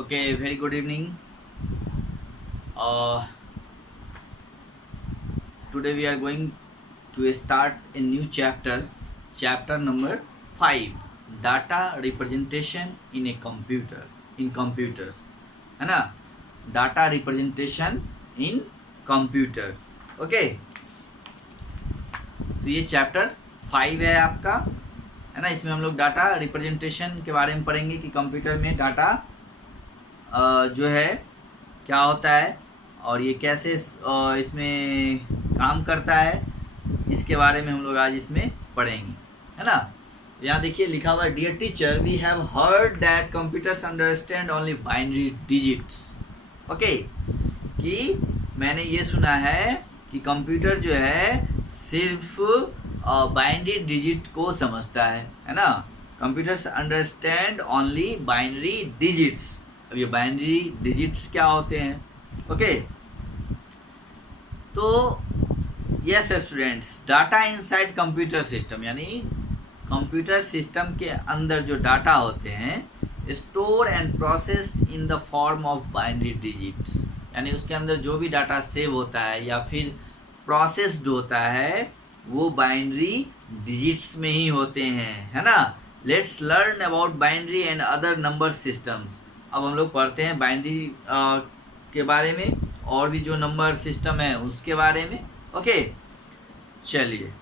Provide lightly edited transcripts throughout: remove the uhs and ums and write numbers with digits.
Okay, very good evening. Uh, Today we are going to start a new chapter number 5, data representation in a computer, in computers, है ना? Data representation in computer. Okay, तो ये chapter 5 है आपका, है ना? इसमें हम लोग डाटा रिप्रेजेंटेशन के बारे में पढ़ेंगे कि कंप्यूटर में डाटा जो है क्या होता है और ये कैसे इसमें काम करता है, इसके बारे में हम लोग आज इसमें पढ़ेंगे, है ना? तो यहाँ देखिए लिखा हुआ है, dear teacher we have heard that computers understand only binary digits. Okay, कि मैंने ये सुना है कि कंप्यूटर जो है सिर्फ बाइनरी डिजिट को समझता है ना? Computers understand only binary digits. अब ये बाइनरी डिजिट्स क्या होते हैं? ओके, तो yes students, data inside computer system, यानी कंप्यूटर सिस्टम के अंदर जो डाटा होते हैं store and processed in the form of binary digits, यानी उसके अंदर जो भी डाटा सेव होता है या फिर प्रोसेस्ड होता है वो बाइनरी डिजिट्स में ही होते हैं, है ना? Let's learn about binary and other number systems. अब हम लोग पढ़ते हैं बाइनरी के बारे में और भी जो नंबर सिस्टम है उसके बारे में। ओके, चलिए,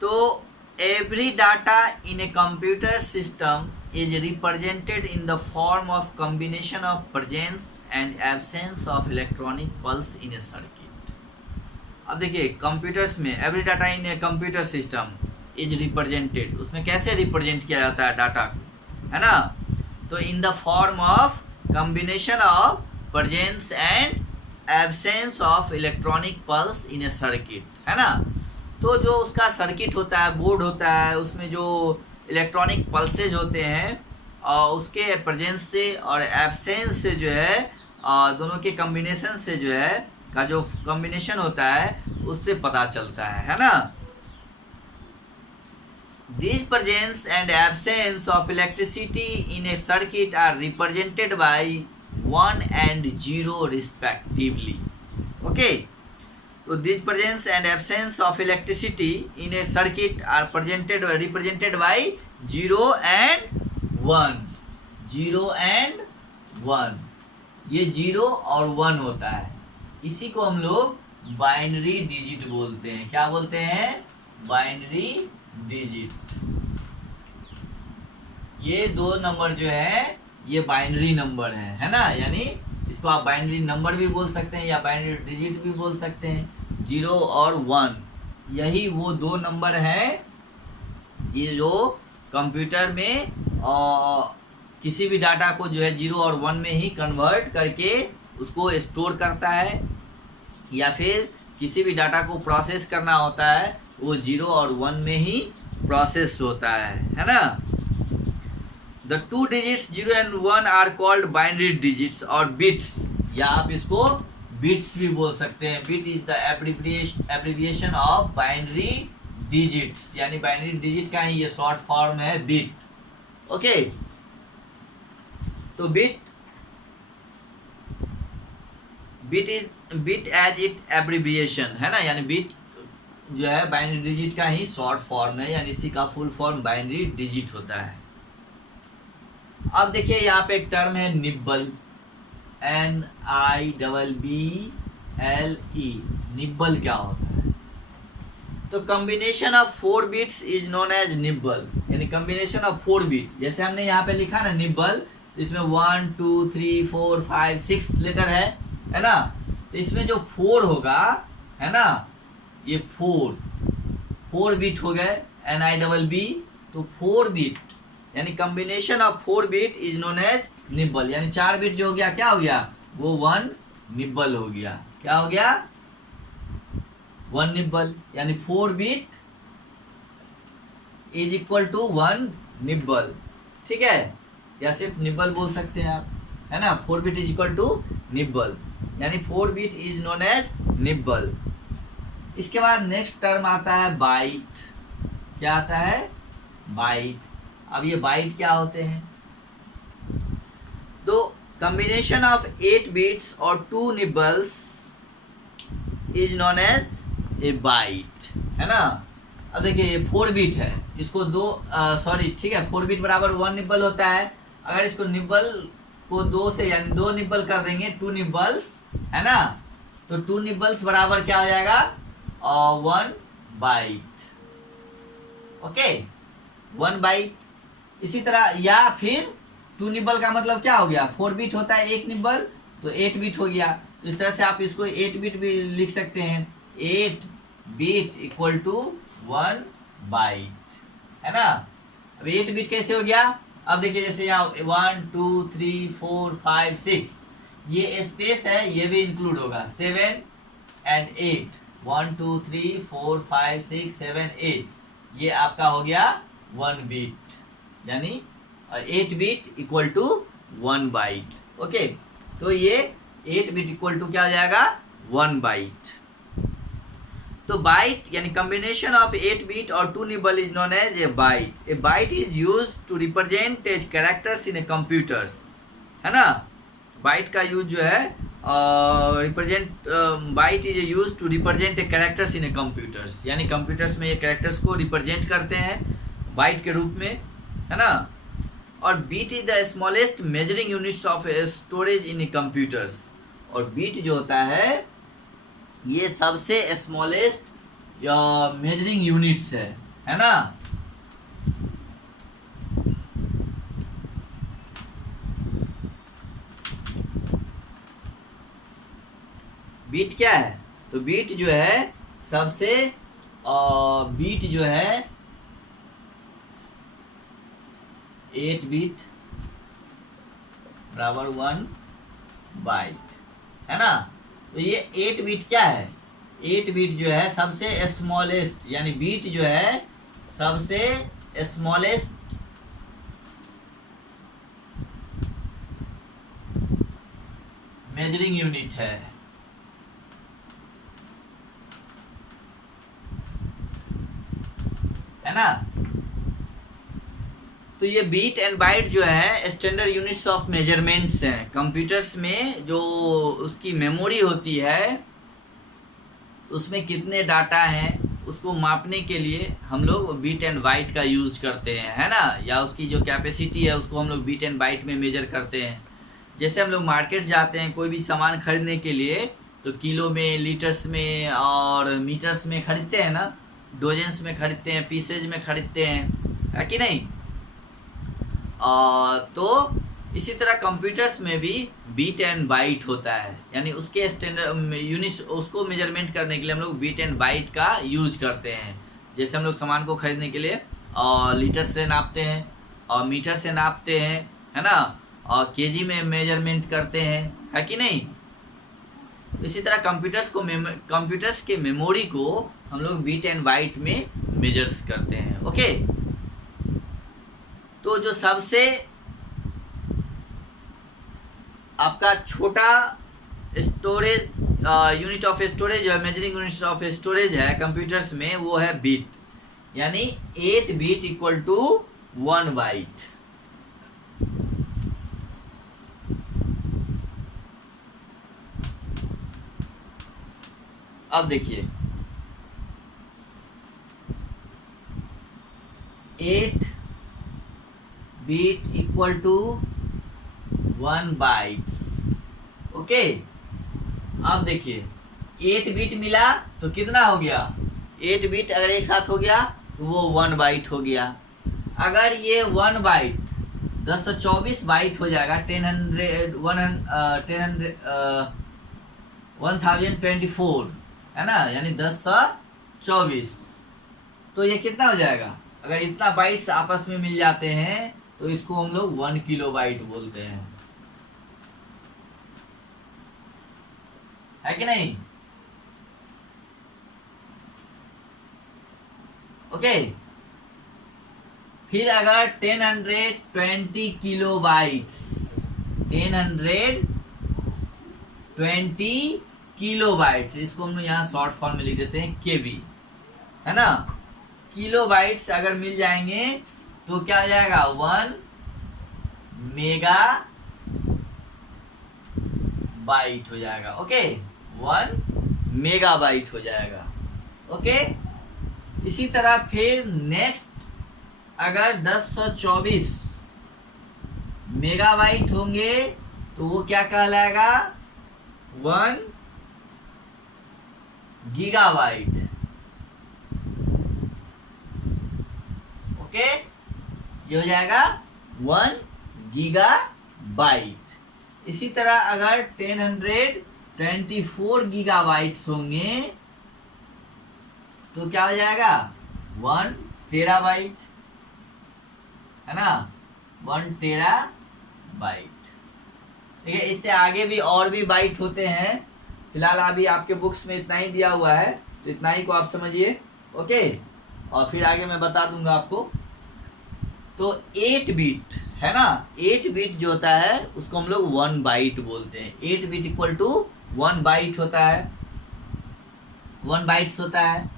तो every data in a computer system is represented in the form of combination of presence and absence of electronic pulse in A circuit. अब देखिए कंप्यूटर्स में every data in a computer system is represented, उसमें कैसे represent किया जाता है data को, है ना? तो इन the form of combination of presence and absence of electronic pulse in A circuit, है ना? तो जो उसका सर्किट होता है, बोर्ड होता है, उसमें जो इलेक्ट्रॉनिक पल्सेज होते हैं उसके प्रेजेंस से और एब्सेंस से जो है दोनों के कॉम्बिनेशन से जो है का जो कॉम्बिनेशन होता है उससे पता चलता है ना? These presence and absence of electricity in a circuit are represented by 1 and 0 respectively. Okay, so these presence and absence of electricity in a circuit are represented by 0 and 1. 0 and 1, ये 0 और 1 होता है, इसी को हम लोग बाइनरी डिजिट बोलते हैं। क्या बोलते हैं? Binary digit. ये दो नंबर जो है ये बाइनरी नंबर है ना? यानी इसको आप बाइनरी नंबर भी बोल सकते हैं या बाइनरी डिजिट भी बोल सकते हैं। 0 और 1 यही वो दो नंबर हैं जो कंप्यूटर में किसी भी डाटा को जो है 0 और 1 में ही कन्वर्ट करके उसको स्टोर करता है, या फिर किसी भी डाटा को प्रोसेस करना होता है वो 0 और 1 में ही प्रोसेस होता है ना? The two digits 0 and 1 are called binary digits और बिट्स, या आप इसको बिट्स भी बोल सकते हैं। Bit is the abbreviation of binary digits, यानी बाइनरी डिजिट का ही ये शॉर्ट फॉर्म है बिट। ओके, तो बिट एज इट एब्रिविएशन, है ना? यानी बिट जो है बाइनरी डिजिट का ही शॉर्ट फॉर्म है, यानी इसी का फुल फॉर्म बाइनरी डिजिट होता है। अब देखिए यहाँ पे एक टर्म है निब्बल, NIBBLE। निब्बल क्या होता है? तो combination of 4 bits is known as nibble, यानी कॉम्बिनेशन ऑफ 4 बिट। जैसे हमने यहाँ पे लिखा ना निब्बल, इसमें 1 2 3 4 5 6 लेटर है ना? तो इसमें जो 4 होगा, है ना, ये 4 बिट हो गए NIBB, तो 4 बिट यानी combination of 4 bit is known as nibble, यानी 4 बिट जो हो गया क्या हो गया? वो 1 निब्बल हो गया। क्या हो गया? 1 निब्बल, यानी 4 bit is equal to 1 nibble. ठीक है, या सिर्फ निब्बल बोल सकते हैं आप, है ना? 4 bit is equal to nibble, यानी 4 bit is known as nibble. इसके बाद नेक्स्ट टर्म आता है बाइट। क्या आता है? बाइट। अब ये बाइट क्या होते हैं? तो combination of 8 bits or 2 nibbles is known as a byte, है ना। अब देखिए ये 4 बिट है, इसको ठीक है 4 बिट बराबर 1 निब्बल होता है। अगर इसको निब्बल को 2 से यानी 2 निब्बल कर देंगे, 2 निब्बल्स, है ना, तो 2 निब्बल्स बराबर क्या हो जाएगा? 1 बाइट। Okay, 1 bite. इसी तरह या फिर 2 निब्बल का मतलब क्या हो गया? 4 बिट होता है 1 निब्बल, तो 8 बिट हो गया। तो इस तरह से आप इसको 8 बिट भी लिख सकते हैं। 8 बिट इक्वल टू 1 बाइट, है ना। अब 8 बिट कैसे हो गया? अब देखिए जैसे यहाँ 1 2 3 4 5 6, ये स्पेस है, ये भी इंक्लूड होगा। 7 एंड 8, 1 2 3 4 5 6 7 8, ये आपका हो गया 1 बिट, यानी 8 bit equal to 1 byte. Okay, तो ये 8 बिट इक्वल टू क्या हो जाएगा? 1 बाइट। तो बाइट यानी कॉम्बिनेशन ऑफ 8 बिट और 2 nibble is known as a byte. A byte is use to represent as characters in a computers, है ना। बाइट का यूज जो है byte is use to represent a characters in a computers, यानी computers में ये characters को represent करते हैं बाइट के रूप में, है ना। और bit is the smallest measuring units of storage in computers. और बीट जो होता है ये सबसे स्मॉलेस्ट मेजरिंग यूनिट्स है ना। बीट क्या है? तो बीट जो है सबसे बीट जो है 8 बिट बराबर 1 बाइट, है ना। तो ये 8 बिट क्या है? 8 बिट जो है सबसे स्मॉलेस्ट, यानी बीट जो है सबसे स्मॉलेस्ट मेजरिंग यूनिट है ना। तो ये बीट एंड बाइट जो है स्टैंडर्ड यूनिट्स ऑफ मेजरमेंट्स हैं कंप्यूटर्स में। जो उसकी मेमोरी होती है उसमें कितने डाटा हैं उसको मापने के लिए हम लोग बीट एंड बाइट का यूज़ करते हैं, है ना। या उसकी जो कैपेसिटी है उसको हम लोग बीट एंड बाइट में मेजर करते हैं। जैसे हम लोग मार्केट जाते हैं कोई भी सामान खरीदने के लिए, तो किलो में, लीटर्स में और मीटर्स में खरीदते हैं ना, डोजेंस में खरीदते हैं, पीसेज में खरीदते हैं, है कि नहीं। तो इसी तरह कंप्यूटर्स में भी बीट एंड बाइट होता है, यानी उसके स्टैंडर्ड यूनिट्स, उसको मेजरमेंट करने के लिए हम लोग बीट एंड बाइट का यूज करते हैं। जैसे हम लोग सामान को खरीदने के लिए लीटर से नापते हैं और मीटर से नापते हैं, है ना, और केजी में मेजरमेंट करते हैं, है कि नहीं। इसी तरह कंप्यूटर्स के मेमोरी को हम लोग बीट एंड बाइट में मेजर्स करते हैं। ओके, तो जो सबसे आपका छोटा स्टोरेज यूनिट ऑफ स्टोरेज है, मेजरिंग यूनिट ऑफ स्टोरेज है कंप्यूटर्स में, वो है बिट, यानी 8 बिट इक्वल टू 1 बाइट। अब देखिए 8 bit equal to 1 bytes. Okay, अब देखिए 8 बिट मिला तो कितना हो गया? 8 बिट अगर एक साथ हो गया तो वो 1 बाइट हो गया। अगर ये 1 बाइट 1024 बाइट हो जाएगा, 1024, है ना, यानी 1024, तो ये कितना हो जाएगा? अगर इतना बाइट्स आपस में मिल जाते हैं तो इसको हम लोग 1 किलो बाइट बोलते हैं, है कि नहीं। ओके, फिर अगर 1020 किलो बाइट्स, 1020 किलो बाइट्स, इसको हम लोग यहाँ शॉर्ट फॉर्म में लिख देते हैं केबी, है ना। किलो बाइट्स अगर मिल जाएंगे तो क्या हो जाएगा 1 मेगा बाइट हो जाएगा। ओके, 1 मेगाबाइट हो जाएगा। ओके, इसी तरह फिर नेक्स्ट अगर 1024 मेगाबाइट होंगे तो वो क्या कहलाएगा 1 गीगाबाइट। ओके, ये हो जाएगा 1 गीगाबाइट। इसी तरह अगर 1024 गीगाबाइट्स होंगे तो क्या हो जाएगा 1 टेराबाइट, है ना, 1 टेराबाइट। ठीक है, इससे आगे भी और भी बाइट होते हैं, फिलहाल अभी आपके बुक्स में इतना ही दिया हुआ है, तो इतना ही को आप समझिए। ओके, और फिर आगे मैं बता दूंगा आपको। तो 8 बिट है ना, 8 बिट जो होता है उसको हम लोग 1 बाइट बोलते हैं। 8 बिट इक्वल टू 1 बाइट होता है, 1 बाइट्स होता है।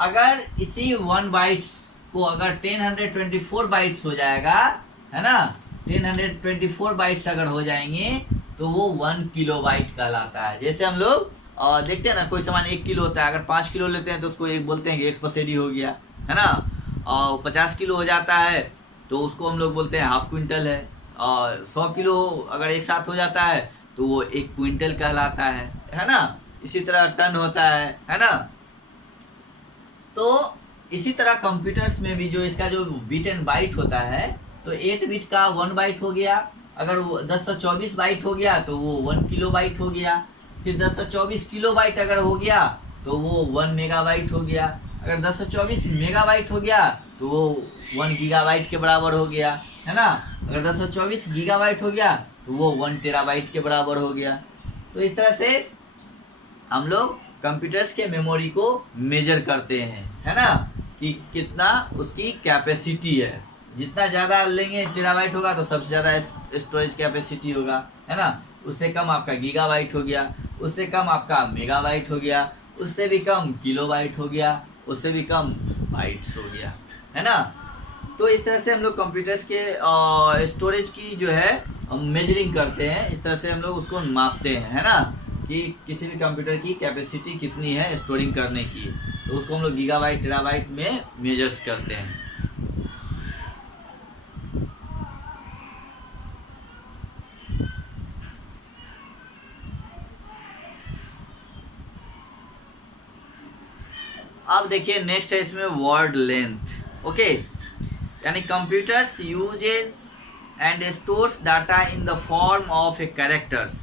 अगर इसी 1 बाइट्स को अगर 1024 बाइट्स हो जाएगा, है ना, 1024 बाइट्स अगर हो जाएंगे तो वो 1 किलोबाइट कहलाता है। जैसे हम लोग देखते हैं ना, कोई सामान 1 किलो होता है, अगर 5 किलो लेते हैं तो उसको एक बोलते हैं कि 1 पसेरी हो गया, है ना। और 50 किलो हो जाता है तो उसको हम लोग बोलते हैं हाफ क्विंटल है। और 100 किलो अगर एक साथ हो जाता है तो वो 1 क्विंटल कहलाता है ना। इसी तरह टन होता है ना। तो इसी तरह कंप्यूटर्स में भी जो इसका जो बिट एंड बाइट होता है, तो 8 बिट का 1 बाइट हो गया, अगर 1024 बाइट हो गया तो वो 1 किलो बाइट हो गया, फिर 1024 किलो बाइट अगर हो गया तो वो 1 मेगाबाइट हो गया, अगर 1024 मेगाबाइट हो गया तो वो 1 गीगाबाइट के बराबर हो गया, है ना। अगर 1024 गीगाबाइट हो गया तो वो 1 टेराबाइट के बराबर हो गया। तो इस तरह से हम लोग कंप्यूटर्स के मेमोरी को मेजर करते हैं, है ना, कि कितना उसकी कैपेसिटी है। जितना ज़्यादा लेंगे टेराबाइट होगा तो सबसे ज़्यादा स्टोरेज कैपेसिटी होगा, है ना। उससे कम आपका गीगाबाइट हो गया, उससे कम आपका मेगाबाइट हो गया, उससे भी कम किलोबाइट हो गया, उससे भी कम बाइट्स हो गया, है ना। तो इस तरह से हम लोग कंप्यूटर्स के स्टोरेज की जो है मेजरिंग करते हैं। इस तरह से हम लोग उसको मापते हैं, है ना, कि किसी भी कंप्यूटर की कैपेसिटी कितनी है स्टोरिंग करने की, तो उसको हम लोग गीगाबाइट टेराबाइट में मेजर्स करते हैं। अब देखिए नेक्स्ट है इसमें वर्ड लेंथ। ओके, यानी computers uses and stores data in the form of a characters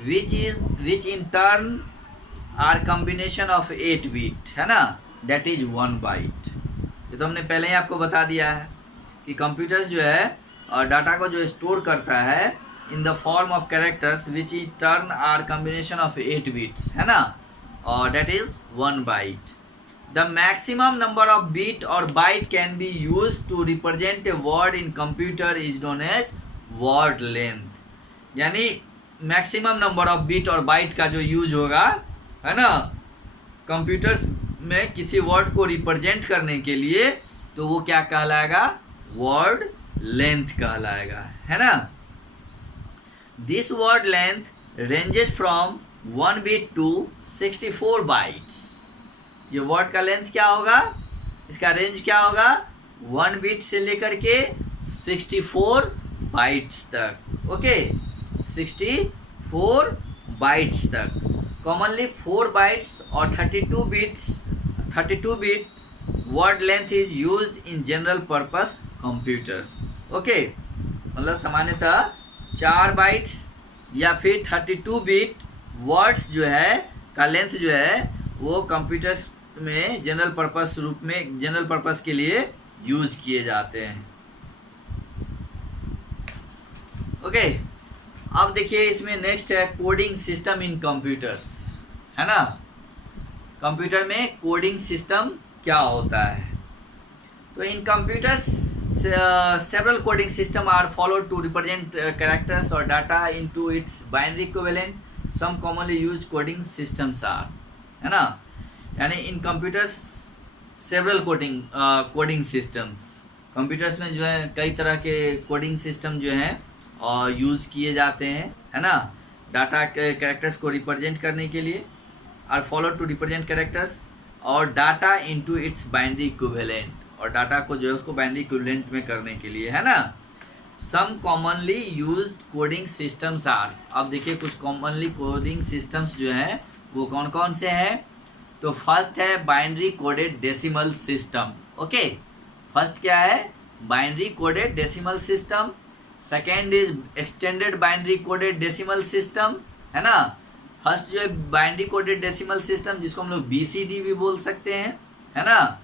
which in turn are combination of 8 bit, है ना, that is 1 byte। ये तो हमने पहले ही आपको बता दिया है कि कंप्यूटर्स जो है और डाटा को जो स्टोर करता है इन the form of characters which in turn are combination of 8 bits, है ना, और that is 1 byte। The maximum number of bit or byte can be used to represent a word in computer is known as word length। यानी maximum number of bit और bite का जो use होगा, है ना, कंप्यूटर्स में किसी word को रिप्रेजेंट करने के लिए, तो वो क्या कहलाएगा, वर्ड लेंथ कहलाएगा, है ना। This word length ranges from 1 bit to 64 bytes. ये वर्ड का लेंथ क्या होगा, इसका रेंज क्या होगा, 1 बिट से लेकर के 64 बाइट्स तक। ओके, 64 बाइट्स तक। कॉमनली 4 बाइट्स और 32 bit word length is used in general purpose computers. Okay, मतलब सामान्यतः 4 बाइट्स या फिर 32 बिट वर्ड्स जो है का लेंथ जो है वो कंप्यूटर्स में जनरल पर्पस के लिए यूज किए जाते हैं। ओके, अब देखिए इसमें नेक्स्ट है कोडिंग सिस्टम इन कंप्यूटर्स, है ना। कंप्यूटर में कोडिंग सिस्टम क्या होता है, तो in computers several coding system are followed to represent characters और data into its binary equivalent. Some commonly use coding systems are, है ना, यानी in computers several coding systems, computers में जो है कई तरह के कोडिंग सिस्टम जो हैं और यूज़ किए जाते हैं, है ना, डाटा के कैरेक्टर्स को रिप्रेजेंट करने के लिए, are follow to represent characters और data into its binary equivalent, और डाटा को जो है उसको बाइनरी इक्विवेलेंट में करने के लिए, है ना। Some commonly used coding systems are, अब देखिए कुछ कॉमनली कोडिंग सिस्टम्स जो हैं वो कौन कौन से हैं। तो फर्स्ट है binary coded decimal system. Okay, first क्या है, binary coded decimal system. Second is extended binary coded decimal system, है ना। फर्स्ट जो है बाइनरी कोडेड डेसिमल सिस्टम जिसको हम लोग BCD भी बोल सकते हैं, है ना।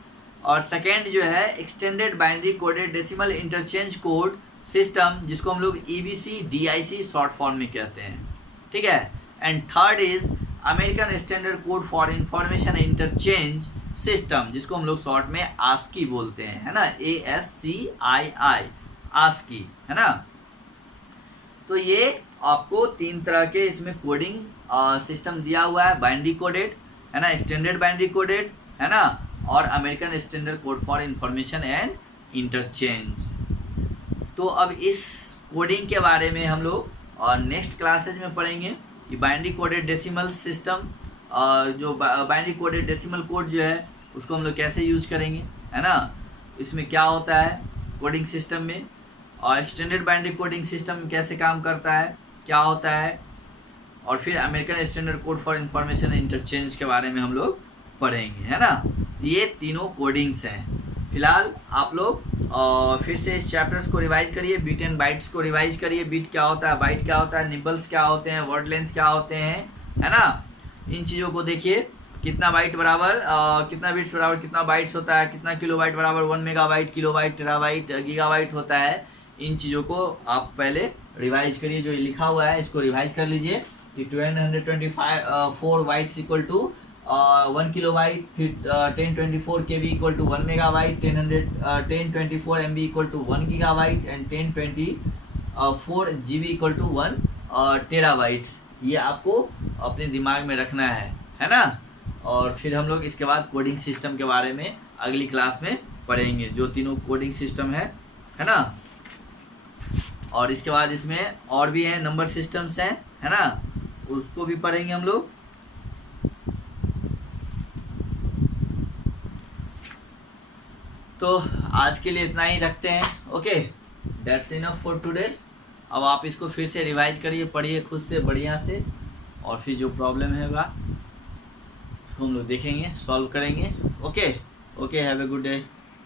और सेकेंड जो है extended binary coded decimal interchange code system जिसको हम लोग EBC DIC शॉर्ट फॉर्म में कहते हैं, ठीक है। And third is American standard code for information interchange system जिसको हम लोग शॉर्ट में ASCII बोलते हैं, है ना, ASCII, ASCII, है ना। तो ये आपको 3 तरह के इसमें कोडिंग सिस्टम दिया हुआ है, बाइनरी कोडेड, है ना, एक्सटेंडेड बाइनरी कोडेड, है ना, और American standard code for information and interchange. तो अब इस कोडिंग के बारे में हम लोग और नेक्स्ट क्लासेज में पढ़ेंगे कि बाइनरी कोडेड डेसिमल सिस्टम, जो बाइनरी कोडेड डेसिमल कोड जो है उसको हम लोग कैसे यूज करेंगे, है ना, इसमें क्या होता है कोडिंग सिस्टम में, और एक्सटेंडेड बाइनरी कोडिंग सिस्टम कैसे काम करता है, क्या होता है, और फिर American standard code for information interchange के बारे में हम लोग पढ़ेंगे, है ना। ये तीनों कोडिंग्स हैं। फिलहाल आप लोग फिर से इस चैप्टर्स को रिवाइज करिए, बीट एंड बाइट्स को रिवाइज करिए, बीट क्या होता है, बाइट क्या होता है, निबल्स क्या होते हैं, वर्ड लेंथ क्या होते हैं, है ना। इन चीज़ों को देखिए, कितना बाइट बराबर कितना बिट्स बराबर कितना बाइट्स होता है, कितना किलोबाइट बराबर 1 मेगाबाइट, किलोबाइट, टेराबाइट, गीगाबाइट होता है। इन चीज़ों को आप पहले रिवाइज करिए, जो लिखा हुआ है इसको रिवाइज कर लीजिए कि 225 बाइट्स इक्वल टू 1 किलोबाइट, फिर 1024 KB equal to 1 megabyte, 1024 MB equal to 1 gigabyte and 1024 GB equal to 1 terabytes. ये आपको अपने दिमाग में रखना है ना। और फिर हम लोग इसके बाद कोडिंग सिस्टम के बारे में अगली क्लास में पढ़ेंगे, जो तीनों कोडिंग सिस्टम है ना। और इसके बाद इसमें और भी हैं, नंबर सिस्टम्स हैं, है ना, उसको भी पढ़ेंगे हम लोग। तो आज के लिए इतना ही रखते हैं। Okay, that's enough for today. अब आप इसको फिर से रिवाइज करिए, पढ़िए खुद से बढ़िया से, और फिर जो प्रॉब्लम होगा उसको हम लोग देखेंगे, सॉल्व करेंगे। Okay, have a good day.